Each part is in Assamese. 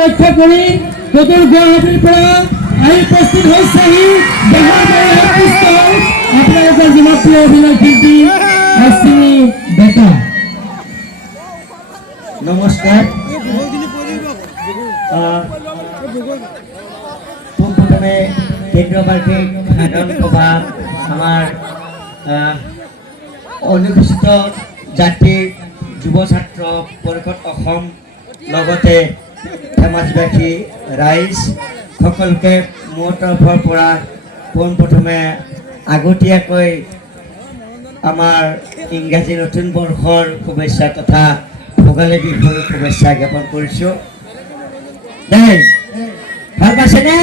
ৰক্ষা কৰি সদৰ গুৱাহাটীৰ পৰা আহি উপস্থিত হৈছেহি আপোনালোকৰ জনপ্ৰিয় অভিনয় শিল্পী অশ্বিনী ডেকা। নমস্কাৰ। পোনপ্ৰথমে কেন্দ্ৰীয় বাৰ্ষিক সাধাৰণ সভা আমাৰ অনুসূচিত জাতিৰ যুৱ ছাত্ৰ পৰিষদ অসম লগতে ধেমাজিবাসী ৰাইজ সকলোকে মোৰ তৰফৰ পৰা পোনপ্ৰথমে আগতীয়াকৈ আমাৰ ইংৰাজী নতুন বৰ্ষৰ শুভেচ্ছা তথা ভোগালী বিহুৰ শুভেচ্ছা জ্ঞাপন কৰিছোঁ। দেই ভাল পাইছেনে?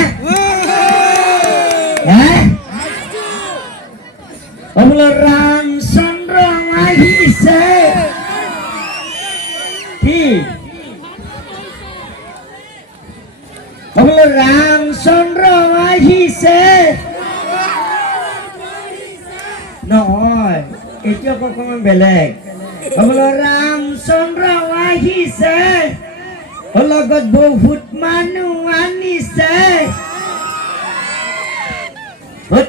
ৰামচন্দ্ৰ আহিছে কি ৰামচন্দ্ৰ আহিছে নহয়, এইটো অকণমান বেলেগ। ৰামচন্দ্ৰ আহিছে লগত বহুত মানুহ আনিছে,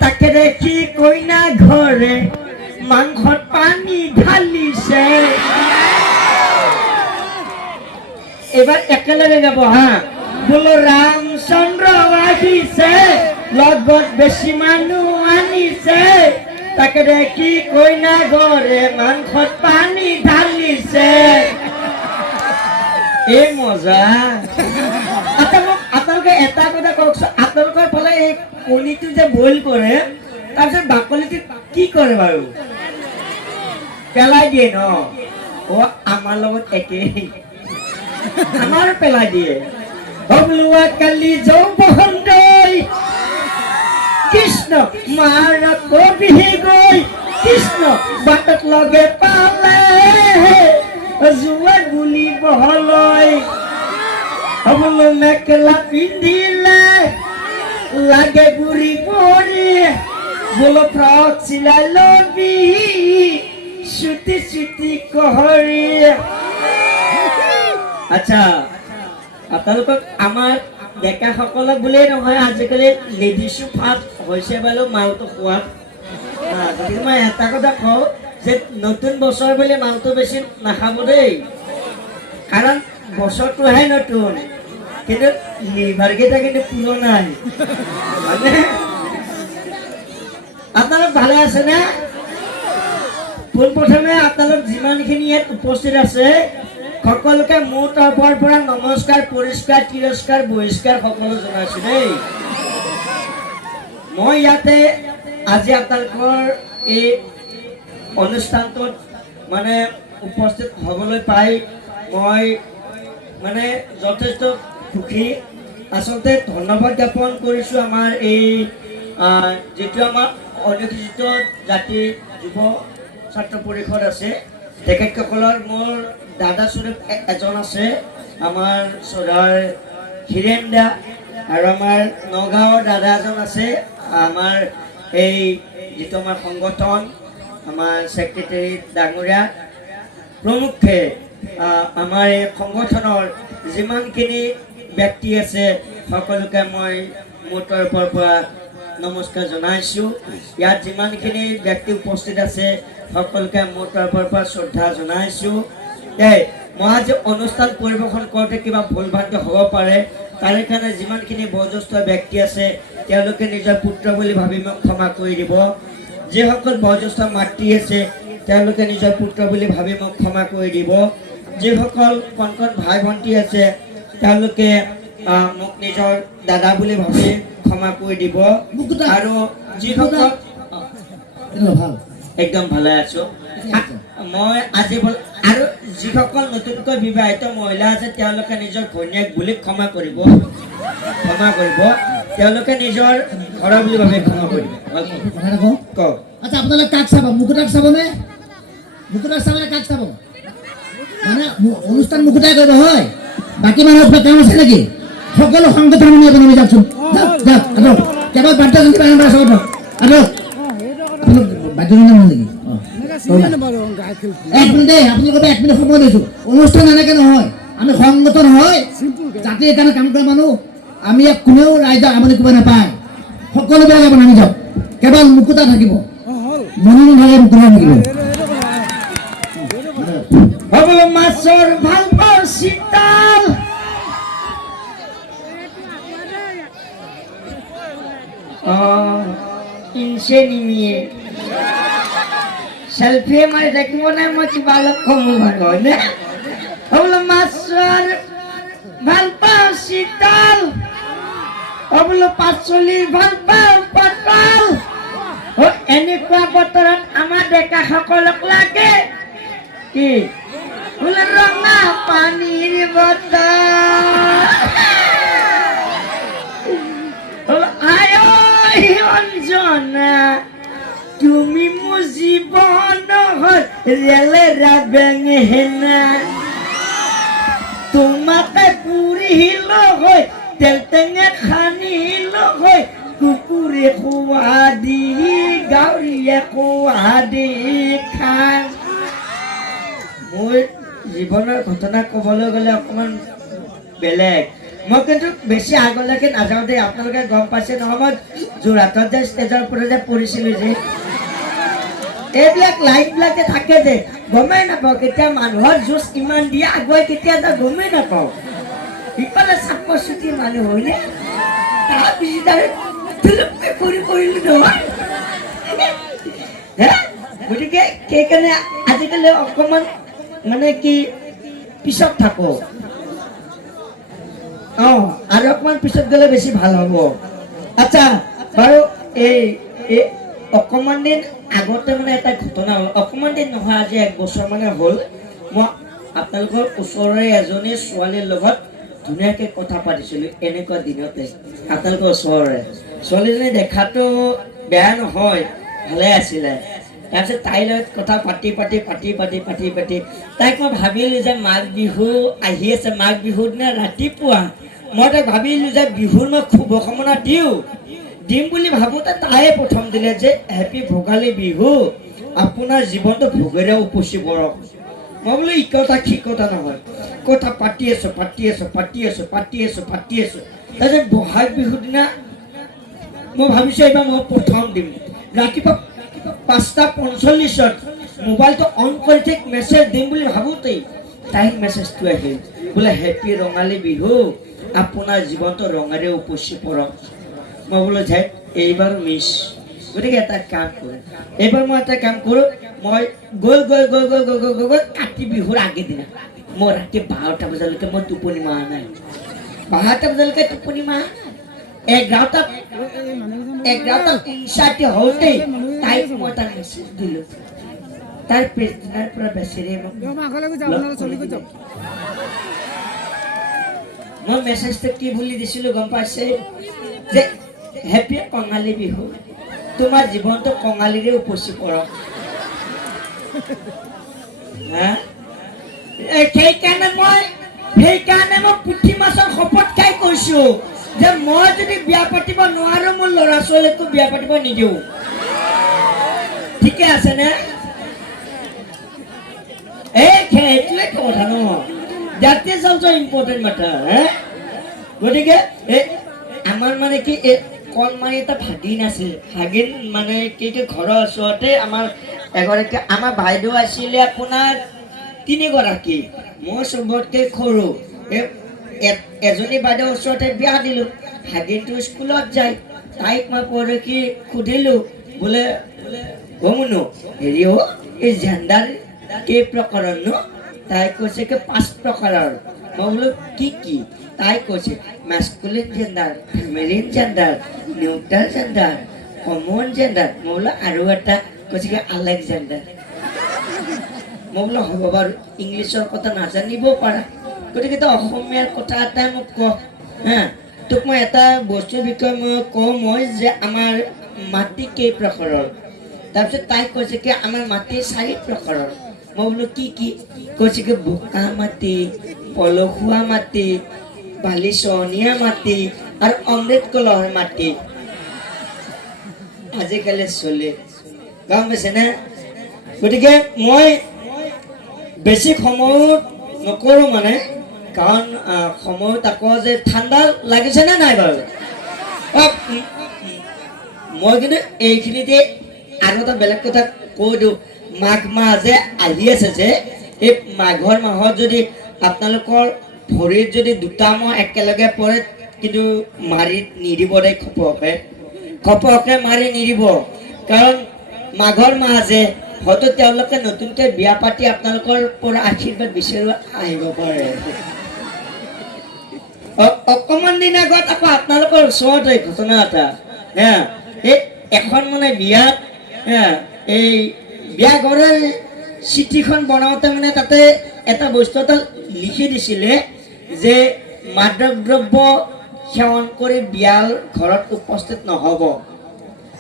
তাকে দেখি কইনা ঘৰে মাংসত পানী ঢালিছে। এবার একেলগে যাব হা, বলো রামচন্দ্র আহিছে লগত বেশি মানুহ আনিছে, তাকে দেখি কইনা ঘরে মাংসত পানী ঢালিছে। এই মজা। আপোনালোকে এটা কথা কওকচোন, আপোনালোকৰ ফালে এই কণীটো যে বইল কৰে তাৰপিছত বাকলিটো কি কৰে বাৰু? পেলাই দিয়ে ন? অ আমাৰ লগত একেই, আমাৰ পেলাই দিয়ে। হবলুৱা কালি যৌবন দৈ কৃষ্ণ মাৰ কবিহি গৈ কৃষ্ণ বাটত লগে পালে জুৱা গুলি বহলৈ। হবলো মেখেলা পিন্ধিলে লাগে বুঢ়ী বুঢ়ী, বোলো ফ্ৰক চিলাই লবি চুটি চুটি কহৰি। আচ্ছা, আপোনালোকক আমাৰ ডেকাসকলক বুলিয়েই নহয়, আজিকালি লেডিছো ফাষ্ট হৈছে বাৰু মালটো খোৱাত। গতিকে মই এটা কথা কওঁ যে নতুন বছৰ বুলি মালটো বেছি নাখাব দেই, কাৰণ বছৰটোহে নতুন, কিন্তু লিভাৰকেইটা কিন্তু পুৰণাই। মানে আপোনালোক ভালে আছে নে? পোনপ্ৰথমে আপোনালোক যিমানখিনি ইয়াত উপস্থিত আছে সকলোকে মোৰ তৰফৰ পৰা নমস্কাৰ, পৰিষ্কাৰ, তিৰস্কাৰ, বহিষ্কাৰ সকলো জনাইছো দেই। মই ইয়াতে আজি আপোনালোকৰ এই অনুষ্ঠানটোত মানে উপস্থিত হ'বলৈ পাই মই মানে যথেষ্ট সুখী। আচলতে ধন্যবাদ জ্ঞাপন কৰিছোঁ আমাৰ এই যিটো আমাৰ অনুসূচিত জাতি যুৱ ছাত্ৰ পৰিষদ আছে, তেখেতসকলৰ মোৰ দাদা স্বৰূপ এজন আছে, আমাৰ চৰাৰ হীৰেন দা, আৰু আমাৰ নগাঁৱৰ দাদা এজন আছে, আমাৰ এই যিটো আমাৰ সংগঠন আমাৰ ছেক্ৰেটাৰী ডাঙৰীয়া প্ৰমুখ্যে আমাৰ এই সংগঠনৰ যিমানখিনি ব্যক্তি আছে সকলোকে মই মোৰ তৰফৰ পৰা নমস্কাৰ জনাইছোঁ। ইয়াত যিমানখিনি ব্যক্তি উপস্থিত আছে সকলোকে মোৰ তৰফৰ পৰা শ্ৰদ্ধা জনাইছোঁ। মই আজি অনুষ্ঠান পৰিৱেশন কৰোঁতে কিবা ভুল ভ্ৰান্তি হ'ব পাৰে, তাৰে কাৰণে যিমানখিনি বয়োজ্যেষ্ঠ ব্যক্তি আছে তেওঁলোকে নিজৰ পুত্ৰ বুলি ভাবি মোক ক্ষমা কৰি দিব। যিসকল বয়োজ্যেষ্ঠ মাতৃ আছে তেওঁলোকে নিজৰ পুত্ৰ বুলি ভাবি মোক ক্ষমা কৰি দিব। যিসকল কণ কণ ভাই ভণ্টি আছে তেওঁলোকে মোক নিজৰ দাদা বুলি ভাবি ক্ষমা কৰি দিব। আৰু যিসকল একদম ভালে আছোঁ মই আজি, আৰু যিসকল নতুনকৈ বিবাহিত মহিলা আছে তেওঁলোকে নিজৰ ঘৈণীয়েক বুলি ক্ষমা কৰিব, তেওঁলোকে নিজৰ ঘৰৰ বুলি ভাবি ক্ষমা কৰিব। কওক। আচ্ছা, আপোনালোকে কাক চাব? মুকুতাক চাবনে? মুকুতাক চাবনে কাক চাব? মানে অনুষ্ঠান মুকুতাই কৰিব হয়, বাকী মানুহৰ কাম আছে নেকি? সকলো সংগঠন আপুনি যাওকচোন, যাওক কেৱল বাদ্যযন্ত্ৰী বাহিনী চাব বাদ্যযন্ত্ৰী নেকি? এক মিনিট দেই, আপোনালোকে 1 মিনিট সময় দিছোঁ। অনুষ্ঠান এনেকৈ নহয়, আমি সংগঠন হয় জাতিৰ কাৰণে কাম কৰা মানুহ আমি ইয়াত কোনেও ৰাইজক আমনি কৰিব নাপায় সকলোবিলাক যাব নামি যাওক কেৱল মুকুতা থাকিব মনি নাথাকে মুকুতা থাকিব বোলো মাছৰ ভাল পাওঁ শীতল ইনছে নিমিয়ে সেলফি মাৰি থাকিব নাই মই কিবা অলপ কমো বাৰু হয়নে বোলো মাছৰ ভাল পাওঁ শীতল বোলো পাচলি ভাল পাওঁ পটল এনেকুৱা বতৰত আমাৰ ডেকাসকলক লাগে কি বোলে ৰঙা পানীৰ বটল আয় অঞ্জনা তুমি মোৰ জীৱন ৰেলেৰা বেঙেনা তোমাকে পুৰিল হৈ তেল টেঙে খানিল হৈ কুকুৰে খোৱা দি গাহৰিয়ে খোৱা দি খাই মোৰ জীৱনৰ ঘটনা ক'বলৈ গ'লে অকণমান বেলেগ মই কিন্তু বেছি আগলৈকে নাযাওঁ দেই আপোনালোকে গম পাইছে নহয় মই যোৰহাটত যে ষ্টেজৰ ওপৰত যে পৰিছিলোঁ যে এইবিলাক লাইটবিলাকে থাকে যে গমেই নাপাওঁ কেতিয়া মানুহৰ জোচ কিমান দিয়ে আগুৱাই কেতিয়া যায় গমেই নাপাওঁ ইফালে চাপৰ চুটি মানুহ হয়নে তাৰ পিছতে কৰি পৰিলোঁ নহয় গতিকে সেইকাৰণে আজিকালি অকণমান মানে কি পিছত থাকোঁ আৰু অকণমান পিছত গ'লে বেছি ভাল হ'ব আচ্ছা বাৰু এই অকণমান দিন আগতে মানে এটা ঘটনা হ'ল অকণমান দিন নহয় আজি 1 বছৰ মানে হ'ল মই আপোনালোকৰ ওচৰৰে এজনী ছোৱালীৰ লগত ধুনীয়াকৈ কথা পাতিছিলোঁ এনেকুৱা দিনতে আপোনালোকৰ ওচৰৰে ছোৱালীজনী দেখাটো বেয়া নহয় ভালে আছিলে তাৰপিছত তাইৰ লগত কথা পাতি তাইক মই ভাবিলোঁ যে মাঘ বিহু আহি আছে মাঘ বিহুৰ দিনা ৰাতিপুৱা মই তাইক ভাবিলোঁ যে বিহুৰ মই শুভকামনা দিম বুলি ভাবোঁতে তাইয়ে প্ৰথম দিলে যে হেপী ভোগালী বিহু আপোনাৰ জীৱনটো ভোগেৰে উপচি পৰক মই বোলো ই কথা ঠিক কথা নহয় কথা পাতি আছোঁ তাৰপিছত বহাগ বিহুৰ দিনা মই ভাবিছোঁ এইবাৰ মই প্ৰথম দিম ৰাতিপুৱা 5:45 মোবাইলটো অন কৰি ঠিক মেছেজ দিম বুলি ভাবোঁতেই তাইৰ মেছেজটো আহিল বোলে হেপী ৰঙালী বিহু আপোনাৰ জীৱনটো ৰঙেৰে উপচি পৰক মই বোলো যে এইবাৰ মিছ গতিকে এটা কাম কৰোঁ এইবাৰ মই এটা কাম কৰোঁ মই গৈ কাতি বিহুৰ আগেদিনা মই ৰাতি 12টা বজালৈকে মই টোপনি মৰা নাই 12টা বজালৈকে টোপনি মৰা 11টা 11:59 হওঁতেই তাইক মই এটা মেছেজ দিলোঁ তাইৰ পিছদিনাৰ পৰা বেচেৰিয়ে মই মেছেজটো কি বুলি দিছিলোঁ গম পাইছে যে হেপী কঙালী বিহু তোমাৰ জীৱনটো কঙালীৰে উপচি পৰক সেইকাৰণে মই পুঠি মাছৰ শপত খাই কৈছোঁ যে মই যদি বিয়া পাতিব নোৱাৰোঁ মোৰ ল'ৰা ছোৱালীকো বিয়া পাতিব নিদিওঁ ঠিকে আছেনে সেইটোৱে কথা নহয় that is also important matter গতিকে আমাৰ মানে কি কণমাৰি এটা ভাগিন আছিল ভাগিন মানে কি ঘৰৰ ওচৰতে আমাৰ এগৰাকী আমাৰ বাইদেউ আছিলে আপোনাৰ 3 গৰাকী মই চবতকৈ সৰু এজনী বাইদেউৰ ওচৰতে বিয়া দিলোঁ ভাগিনটো স্কুলত যায় তাইক মই পৰহি সুধিলোঁ বোলে মুনু হেৰি এই জেণ্ডাৰ কেই প্ৰকাৰৰ ন তাই কৈছে কি 5 প্ৰকাৰৰ মই বোলো কি তাই কৈছে masculine gender feminine gender neutral gender common gender মই বোলো আৰু এটা কৈছে কি আলেকজেণ্ডাৰ মই বোলো হ'ব বাৰু ইংলিছৰ কথা নাজানিব পাৰা গতিকে অসমীয়াৰ কথা এটাই মোক কওঁ তোক মই এটা বস্তুৰ বিষয়ে মই যে আমাৰ মাটি কেই প্ৰকাৰৰ তাৰপিছত তাই কৈছে কি আমাৰ মাটি 4 প্ৰকাৰৰ মই বোলো কি কৈছে কি বোকা মাটি পলসুৱা মাটি বালিচনীয়া মাটি আৰু অমৃত কলহৰ মাটি আজিকালি চলে গম পাইছেনে গতিকে মই বেছি সময় নকৰোঁ মানে কাৰণ সময়ত আকৌ যে ঠাণ্ডা লাগিছেনে নাই বাৰু মই কিন্তু এইখিনিতে আৰু এটা বেলেগ কথা কৈ দিওঁ মাঘ মাহ যে আহি আছে যে এই মাঘৰ মাহত যদি আপোনালোকৰ ভৰিত যদি দুটা মহ একেলগে পৰে কিন্তু মাৰি নিদিব দেই খপকে মাৰি নিদিব কাৰণ মাঘৰ মাহ যে হয়তো তেওঁলোকে নতুনকৈ বিয়া পাতি আপোনালোকৰ পৰা আশীৰ্বাদ বিচাৰিব আহিব পাৰে অকণমান দিন আগত আকৌ আপোনালোকৰ ওচৰতে ঘটনা এটা এই এখন মানে বিয়াত এই বিয়া ঘৰৰ চিঠিখন বনাওঁতে মানে তাতে এটা বস্তু এটা লিখি দিছিলে যে মাদক দ্ৰব্য সেৱন কৰি বিয়াৰ ঘৰত উপস্থিত নহ'ব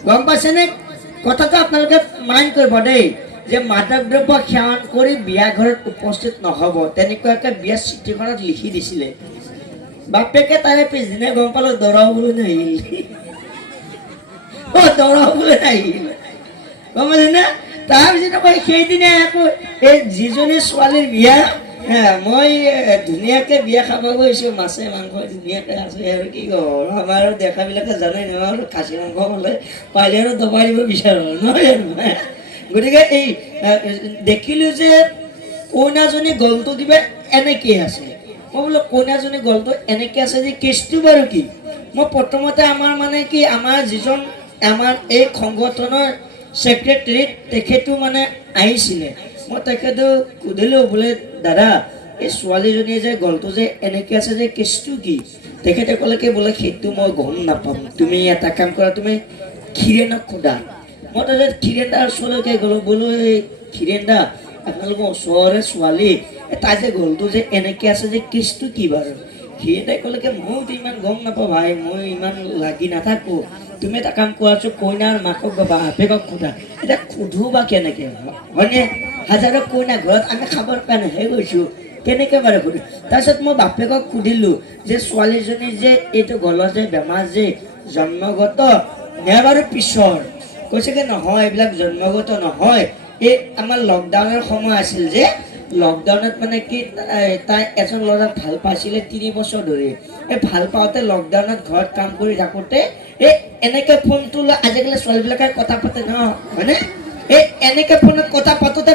গম পাইছেনে কথাটো আপোনালোকে মাইণ্ড কৰিব দেই যে মাদক দ্ৰব্য সেৱন কৰি বিয়া ঘৰত উপস্থিত নহ'ব তেনেকুৱাকৈ বিয়াৰ চিঠিখনত লিখি দিছিলে বাপেকে তাৰে পিছদিনা গম পালোঁ দৰাবলৈ নাহিল দৰাবলৈ নাহিল গম পাইছেনে তাৰপিছত আকৌ সেইদিনা আকৌ এই যিজনী ছোৱালীৰ বিয়া মই ধুনীয়াকৈ বিয়া খাব গৈছোঁ মাছে মাংস ধুনীয়াকৈ আছে আৰু কি কওঁ আমাৰ দেখাবিলাকে জানে নহয় আৰু খাচী মাংস হ'লে পাৰিলে আৰু দবাই দিব বিচাৰোঁ নহয় গতিকে এই দেখিলোঁ যে কইনাজনী গলটো কিবা এনেকৈ আছে মই বোলো কইনাজনী গলটো এনেকৈ আছে যে কেছটো বাৰু কি মই প্ৰথমতে আমাৰ মানে কি আমাৰ যিজন আমাৰ এই সংগঠনৰ ছেক্ৰেটাৰী তেখেতো মানে আহিছিলে মই তেখেতক সুধিলোঁ বোলে দাদা এই ছোৱালীজনীয়ে যে গলটো যে এনেকৈ আছে যে কেছটো কি তেখেতে ক'লে কি বোলে সেইটো মই গম নাপাম তুমি এটা কাম কৰা তুমি ক্ষীৰেণক সোধা মই তাৰপিছত ক্ষীৰেণদাৰ ওচৰলৈকে গ'লোঁ বোলো এই ক্ষীৰেণদা আপোনালোকৰ ওচৰৰে ছোৱালী তাই যে গলটো যে এনেকৈ আছে যে কেছটো কি বাৰু ক্ষীৰেণদাই ক'লে কি মইতো ইমান গম নাপাওঁ ভাই মই ইমান লাগি নাথাকোঁ তুমি এটা কাম কৰাছো কইনাৰ মাকক বা বাপেকক সোধা এতিয়া সোধো বা কেনেকৈ হয়নে হাজাৰো কইনা ঘৰত আমি খাবৰ কাৰণেহে গৈছোঁ কেনেকৈ বাৰু সুধো তাৰপিছত মই বাপেকক সুধিলোঁ যে ছোৱালীজনীৰ যে এইটো গলৰ যে বেমাৰ যে জন্মগত নে বাৰু পিছৰ কৈছে কি নহয় এইবিলাক জন্মগত নহয় এই আমাৰ লকডাউনৰ সময় আছিল যে লকডাউনত মানে কি তাই এজন ল'ৰাক ভাল পাইছিলে 3 বছৰ ধৰি এই ভাল পাওঁতে লকডাউনত ঘৰত কাম কৰি থাকোঁতে এই এনেকৈ ফোনটো লৈ আজিকালি ছোৱালীবিলাকে কথা পাতে ন হয়নে এই এনেকৈ ফোনত কথা পাতোতে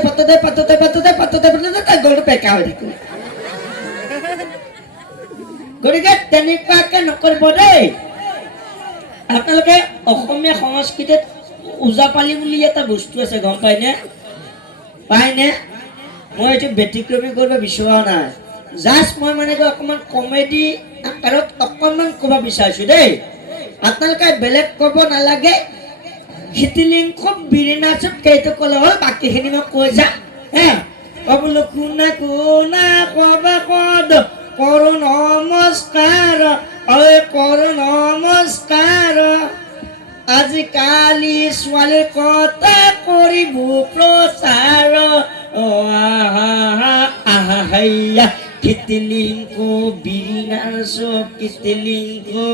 তাই গলটো পেকা হৈ থাকিলে গতিকে তেনেকুৱাকৈ নকৰিব দেই আপোনালোকে অসমীয়া সংস্কৃতিত ওজাপালি বুলি এটা বস্তু আছে গম পায়নে মই এইটো ব্যতিক্ৰমী কৰিব বিচৰা নাই জাষ্ট মই মানে অকণমান কমেডি আকাৰত অকণমান ক'ব বিচাৰিছোঁ দেই আপোনালোকে বেলেগ ক'ব নালাগে হিতিলিং খুব বিৰিণাচত কেইটো ক'লে হ'ল বাকীখিনি মই কৈ যাম বোলো কোনা ক'ব কদ কৰো নমস্কাৰ কৰো নমস্কাৰ আজিকালি ছোৱালীৰ কথা কৰিব প্ৰচাৰ আহা কিতিলিংকো বিৰিণাৰ চব কিতিলিংকো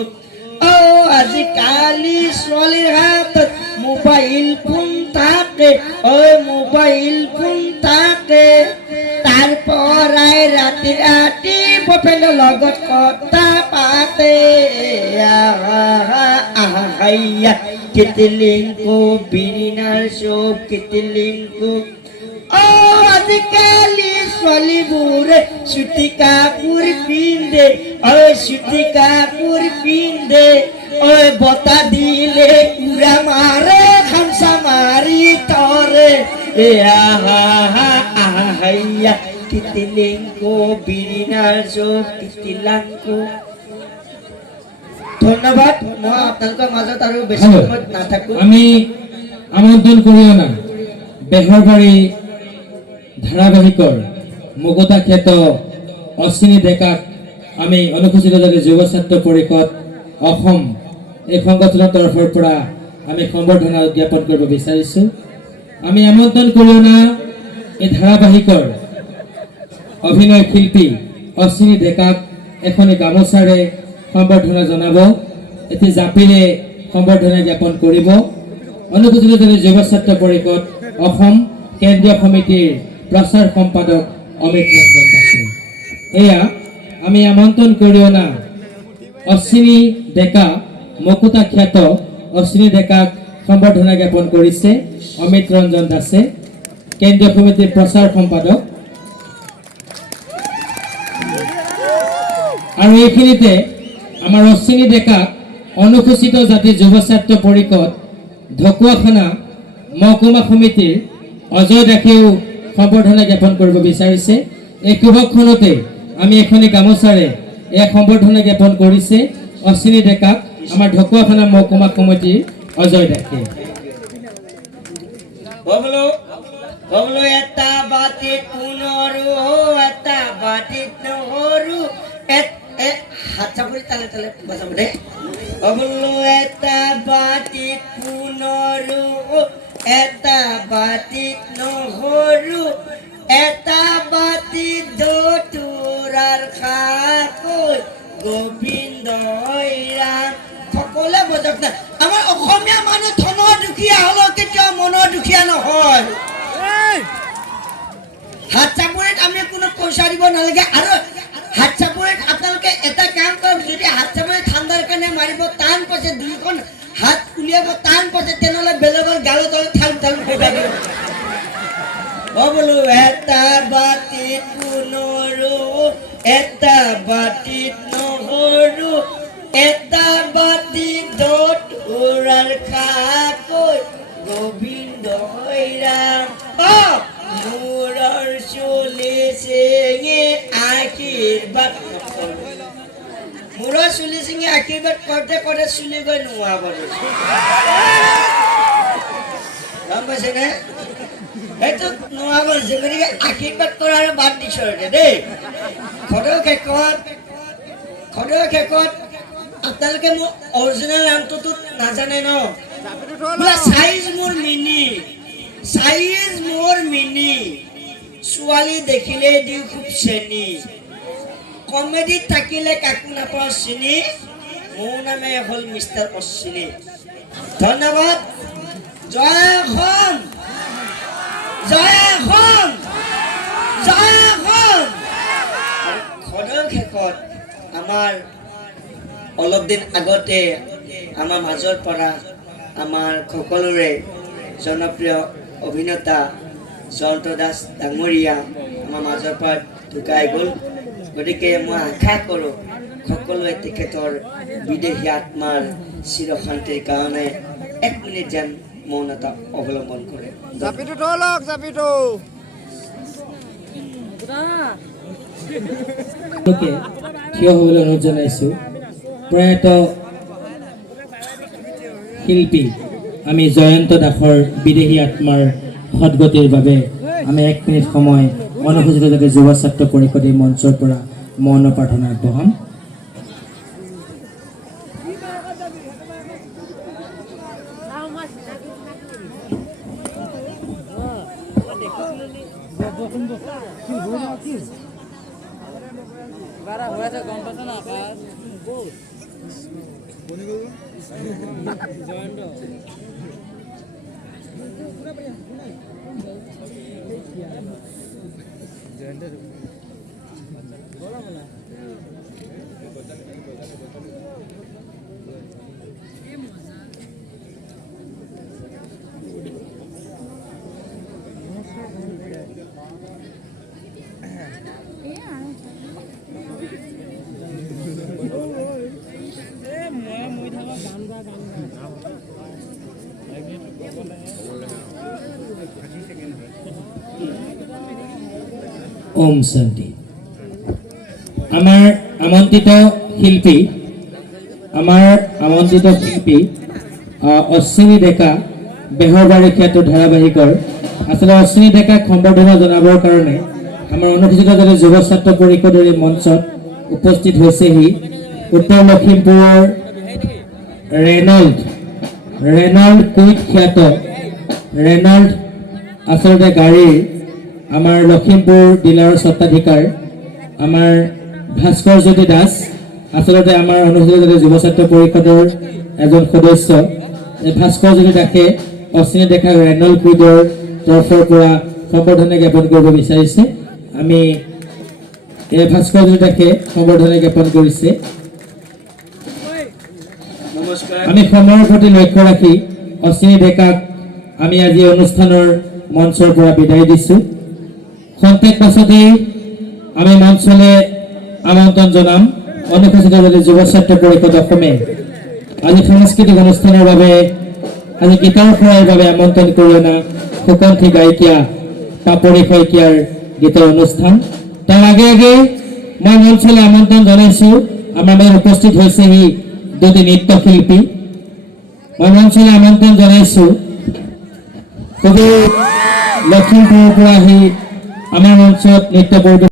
আজিকালি ছোৱালীৰ হাতত মোবাইল ফোন থাকে মোবাইল ফোন থাকে তাৰ পৰাই ৰাতি বয়ফ্ৰেণ্ডৰ লগত কথা পাতে কিতিলিংকো বিৰিণাৰ চব কিতিলিংকো আজিকালি ছোৱালীবোৰে চুটি কাপোৰ পিন্ধে চুটি কাপোৰ পিন্ধে বতাহ দিলে উৰা মাৰে খামচা মাৰি তৰে কিতিলিংকো বিৰিণাৰ চব কিতিলাংকো ধন্যবাদ মই আপোনালোকৰ মাজত আৰু বেছি সময় নাথাকোঁ আমি আমন্ত্ৰণ কৰি অনা বেহৰবাৰী ধাৰাবাহিকৰ মুকুতা খ্যাত অশ্বিনী ডেকাক আমি অনুসূচিত জাতি যুৱ ছাত্ৰ পৰিষদ অসম এই সংগঠনৰ তৰফৰ পৰা আমি সম্বৰ্ধনা জ্ঞাপন কৰিব বিচাৰিছোঁ আমি আমন্ত্ৰণ কৰি অনা এই ধাৰাবাহিকৰ অভিনয় শিল্পী অশ্বিনী ডেকাক এখনি গামোচাৰে সম্বৰ্ধনা জনাব এটি জাপিৰে সম্বৰ্ধনা জ্ঞাপন কৰিব অনুসূচিত জাতি যুৱ ছাত্ৰ পৰিষদ অসম কেন্দ্ৰীয় সমিতিৰ প্ৰচাৰ সম্পাদক অমিত ৰঞ্জন দাসে এয়া আমি আমন্ত্রণ করিও না অশ্বিনী ডেকা মকুতা খ্যাত অশ্বিনী ডেকাক সম্বর্ধনা জ্ঞাপন করেছে অমিত রঞ্জন দাসে কেন্দ্রীয় সমিতির প্রচার সম্পাদক আর এইখিনিতে আমার অশ্বিনী ডেকাক অনুসূচিত জাতি যুৱ ছাত্ৰ পৰিষদ ঢকুৱাখানা মহকুমা সমিতিৰ অজয় দাসেও সম্বৰ্ধনা জ্ঞাপন কৰিব বিচাৰিছে এই শুভক্ষণতে আমি এখনি গামোচাৰে এই সম্বৰ্ধনা জ্ঞাপন কৰিছে অশ্বিনী ডেকাক আমাৰ ঢকুৱাখানা মহকুমা সমিতিৰ অজয় দাসে ববলো এটা বাটিত পুনৰু এটা বাটিত নহৰু হাত চাপৰি তালে তালে বজাব দে ববলো এটা বাটিত পুনৰু এটা বাটিত নহৰু এটা বাটিত দতুৰাৰ খাকৈ গোবিন্দ ৰাম সকলোৱে বজাব না আমাৰ অসমীয়া মানুহ ধনৰ দুখীয়া হ'লেও কেতিয়াও মনৰ দুখীয়া নহয় হাত চাপৰিত আমি কোনো পইচা দিব নালাগে আৰু হাত চাপৰিত আপোনালোকে এটা কাম কৰক যদি হাত চাপৰি ঠাণ্ডাৰ কাৰণে মাৰিব টান পাইছে দুইখন হাত উলিয়াব টান পাইছে তেনেহ'লে বেলেগৰ গালত তলত ঠাল ঠাল ফুটাই দিব বোলো এটা বাটিত পুনৰু এটা বাটিত নহৰু এটা বাটিত দতুৰাৰ খাকৈ গোবিন্দ ৰাম মূৰৰ চুলি চিঙি আশীৰ্বাদ মূৰৰ চুলি চিঙি আশীৰ্বাদ কৰোঁতে কৰোঁতে চুলি গৈ নোহোৱা কৰি গম পাইছেনে সেইটো নোহোৱা কৰিছে গতিকে আশীৰ্বাদ কৰাৰ বাদ দিছোঁ দেই সদৌ শেষত আপোনালোকে মোৰ অৰিজিনেল নামটোতো নাজানে ন চাইজ মোৰ মিনি ছোৱালী দেখিলে দিওঁ খুব চেনি কমেডিত থাকিলে কাকো নাপাওঁ চিনি মোৰ নামে হ'ল মিষ্টাৰ অশ্বিনী ধন্যবাদ জয় অসম জয় অসম জয় অসম সদৌ শেষত আমাৰ অলপ দিন আগতে আমাৰ মাজৰ পৰা আমাৰ সকলোৰে জনপ্ৰিয় অভিনেতা জয়ন্ত দাস ডাঙৰীয়া আমাৰ মাজৰ পৰা ঢুকাই গ'ল গতিকে মই আশা কৰোঁ সকলোৱে তেখেতৰ বিদেশী আত্মাৰ চিৰশান্তিৰ কাৰণে 1 মিনিট যেন মৌনতা অৱলম্বন কৰে থিয় হ'বলৈ অনুৰোধ জনাইছোঁ প্ৰয়াত শিল্পী আমি জয়ন্ত দাসৰ বিদেশী আত্মাৰ সদগতিৰ বাবে আমি 1 মিনিট সময় অনুসূচিত জাতি যুৱ ছাত্ৰ পৰিষদে মঞ্চৰ পৰা মৌন প্ৰাৰ্থনা আগবঢ়াম ওম শান্তি আমাৰ আমন্ত্ৰিত শিল্পী অশ্বিনী ডেকা বেহৰবাৰী খ্যাত ধাৰাবাহিকৰ আচলতে অশ্বিনী ডেকাক সম্বৰ্ধনা জনাবৰ কাৰণে আমাৰ অনুসূচিত জাতি যুৱ ছাত্ৰ পৰিষদৰ এই মঞ্চত উপস্থিত হৈছেহি উত্তৰ লখিমপুৰৰ ৰেনল্ড কুইট খ্যাত ৰেনল্ড আচলতে গাড়ীৰ আমাৰ লখিমপুৰ জিলাৰ স্বত্বাধিকাৰ আমাৰ ভাস্কৰজ্যোতি দাস আচলতে আমাৰ অনুসূচিত জাতি যুৱ ছাত্ৰ পৰিষদৰ এজন সদস্য এই ভাস্কৰজ্যোতি দাসে অশ্বিনী ডেকা ৰেনল্ড কুইটৰ তৰফৰ পৰা সম্বৰ্ধনা জ্ঞাপন কৰিব বিচাৰিছে আমি ভাস্কৰ্য দাসে সম্বৰ্ধনা জ্ঞাপন কৰিছে। নমস্কাৰ। আমি সময়ৰ প্ৰতি লক্ষ্য ৰাখি অশ্বিনী ডেকাক আমি আজি অনুষ্ঠানৰ মঞ্চৰ পৰা বিদায় দিছোঁ। খন্তেক পাছতেই আমি মঞ্চলৈ আমন্ত্ৰণ জনাম অনুসূচিত জাতি যুৱ ছাত্ৰ পৰিষদ অসমে আজি সাংস্কৃতিক অনুষ্ঠানৰ বাবে আজি গীতৰ খৰাৰ বাবে আমন্ত্ৰণ কৰি অনা সুকণ্ঠী গায়িকা পাপৰি শইকীয়াৰ গীতৰ অনুষ্ঠান। তাৰ আগে আগে মই মঞ্চলৈ আমন্ত্ৰণ জনাইছোঁ। আমাৰ মাজত উপস্থিত হৈছেহি দুটি নৃত্যশিল্পী। মই মঞ্চলৈ আমন্ত্ৰণ জনাইছোঁ কবি লখিমপুৰৰ পৰা আহি আমাৰ মঞ্চত নৃত্য পৰিৱেশন